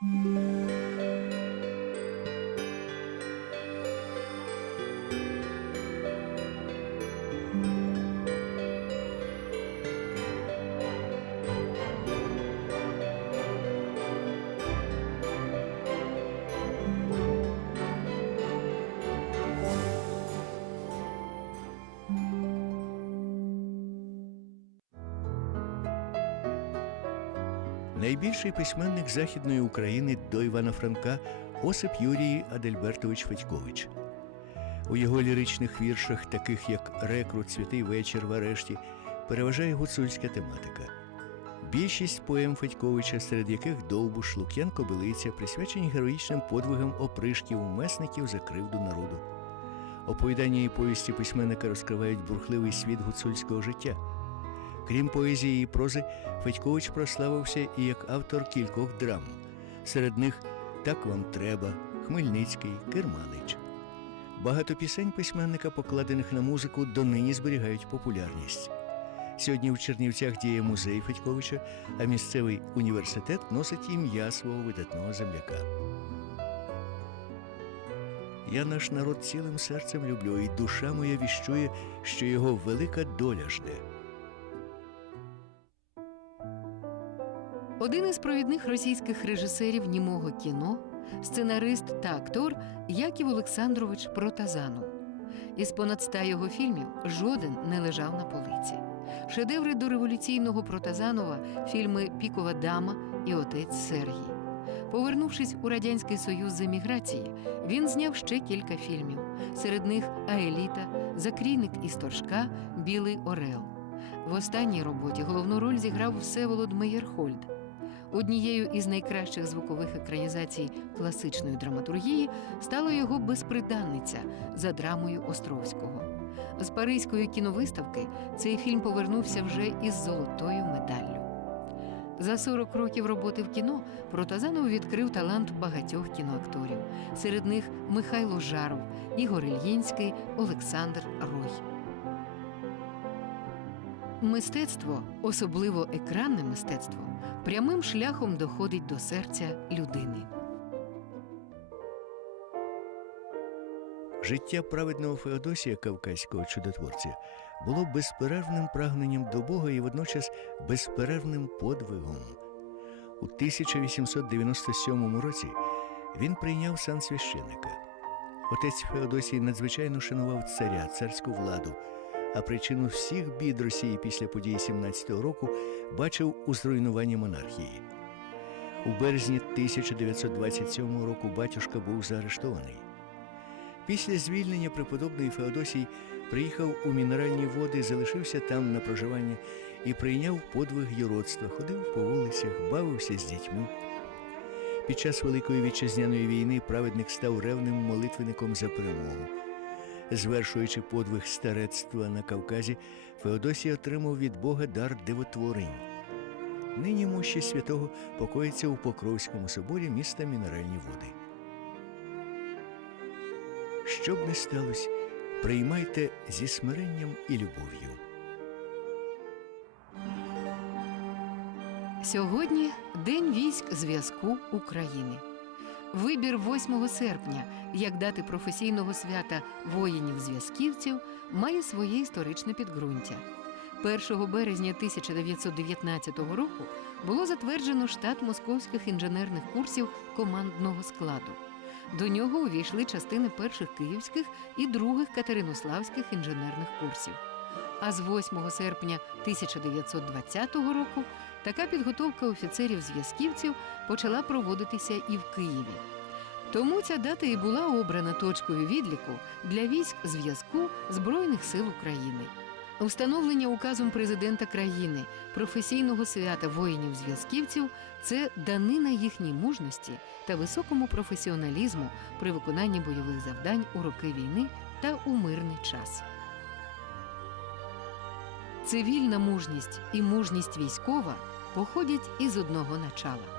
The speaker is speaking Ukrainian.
Música Найбільший письменник Західної України до Івана Франка Осип Юрій Адельбертович Федькович. У його ліричних віршах, таких як Рекрут, Святий вечір в арешті, переважає гуцульська тематика. Більшість поем Федьковича, серед яких Довбуш, Лук'янко, Белиця, присвячені героїчним подвигам опришків, месників за кривду народу. Оповідання і повісті письменника розкривають бурхливий світ гуцульського життя. Крім поезії і прози, Федькович прославився і як автор кількох драм. Серед них Так вам треба, Хмельницький, Керманич. Багато пісень письменника, покладених на музику, донині зберігають популярність. Сьогодні в Чернівцях діє музей Федьковича, а місцевий університет носить ім'я свого видатного земляка. Я наш народ цілим серцем люблю, і душа моя віщує, що його велика доля жде. Один із провідних російських режисерів німого кіно, сценарист та актор Яків Олександрович Протазанов. Із понад ста його фільмів жоден не лежав на полиці. Шедеври дореволюційного Протазанова, фільми Пікова дама і Отець Сергій. Повернувшись у Радянський Союз з еміграції, він зняв ще кілька фільмів. Серед них Аеліта, Закрійник із Торжка, Білий Орел. В останній роботі головну роль зіграв Всеволод Мейєрхольд. Однією із найкращих звукових екранізацій класичної драматургії стала його безприданниця за драмою Островського. З Паризької кіновиставки цей фільм повернувся вже із золотою медаллю. За 40 років роботи в кіно Протазанов відкрив талант багатьох кіноакторів. Серед них Михайло Жаров, Ігор Ільїнський, Олександр Рой. Мистецтво, особливо екранне мистецтво, прямим шляхом доходить до серця людини. Життя праведного Феодосія Кавказького чудотворця було безперервним прагненням до Бога і водночас безперервним подвигом. У 1897 році він прийняв сан священика. Отець Феодосій надзвичайно шанував царя, царську владу, а причину всіх бід Росії після подій 17-го року бачив у зруйнуванні монархії. У березні 1927 року батюшка був заарештований. Після звільнення преподобний Феодосій приїхав у мінеральні води, залишився там на проживання і прийняв подвиг юродства, ходив по вулицях, бавився з дітьми. Під час Великої вітчизняної війни праведник став ревним молитвенником за перемогу. Звершуючи подвиг старецтва на Кавказі, Феодосій отримав від Бога дар дивотворень. Нині мощі святого покоїться у Покровському соборі міста Мінеральні води. Що б не сталося, приймайте зі смиренням і любов'ю. Сьогодні День військ зв'язку України. Вибір 8 серпня як дати професійного свята воїнів-зв'язківців має своє історичне підґрунтя. 1 березня 1919 року було затверджено штат московських інженерних курсів командного складу. До нього увійшли частини перших київських і других катеринославських інженерних курсів. А з 8 серпня 1920 року така підготовка офіцерів-зв'язківців почала проводитися і в Києві. Тому ця дата і була обрана точкою відліку для військ зв'язку Збройних сил України. Установлення указом президента країни професійного свята воїнів-зв'язківців це данина їхній мужності та високому професіоналізму при виконанні бойових завдань у роки війни та у мирний час. Цивільна мужність і мужність військова походять із одного начала.